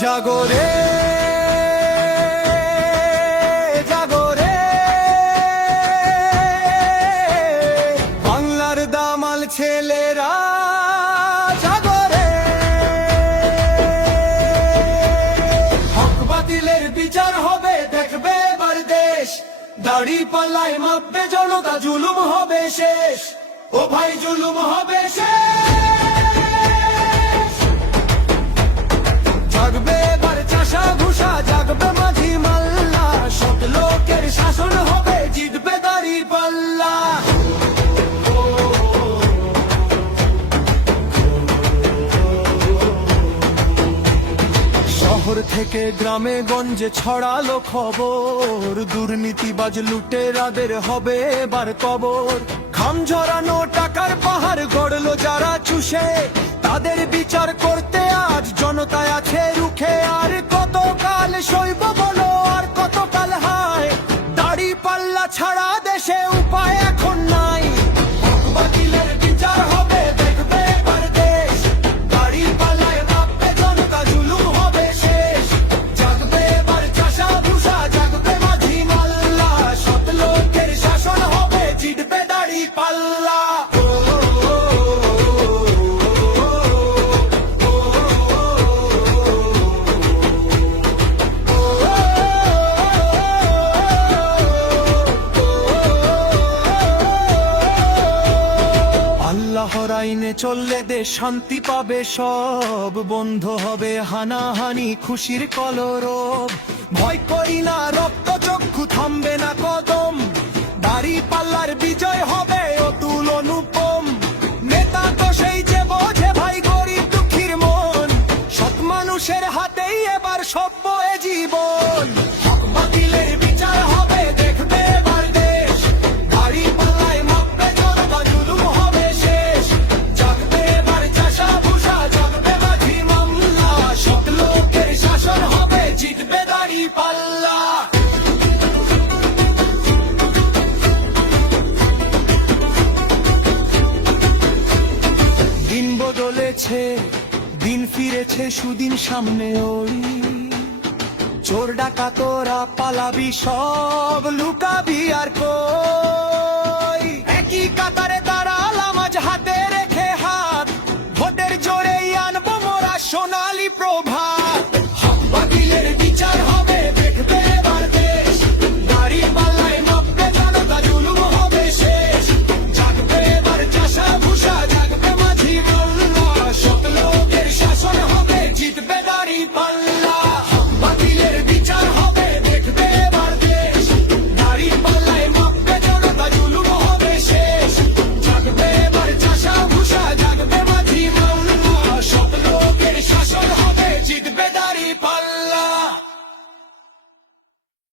জাগরে হবে, দেখবে এবার দেশ। দাড়ি পাল্লায় মাপবে জনতা, জুলুম হবে শেষ। ও ভাই, জুলুম হবে শেষ। শহর থেকে গ্রামে গঞ্জে ছড়ালো খবর। দুর্নীতিবাজ লুটেরাদের হবে এবার কবর। খাম ঝরানো টাকার পাহাড় গড়লো যারা চুষে, তাদের বিচার করতে আজ জনতায় আল্লাহর আইনে চললে দেশ শান্তি পাবে সব। বন্ধ হবে হানাহানি, খুশির কলরব। ভয় করি না, রক্ত চক্ষু থামবে না কদম। দাড়ি পাল্লার বিজয় হবে অতুল অনুপম। নেতা তো সেই যে বোঝে ভাই গরিব দুঃখীর মন। সৎ মানুষের হাতেই এবার সভ্য জীবন। বদলেছে দিন ফিরেছে সুদিন সামনে ওই। চোর ডাকা তোরা পালাবি, সব লুকাবি আর কই। একই কাতারে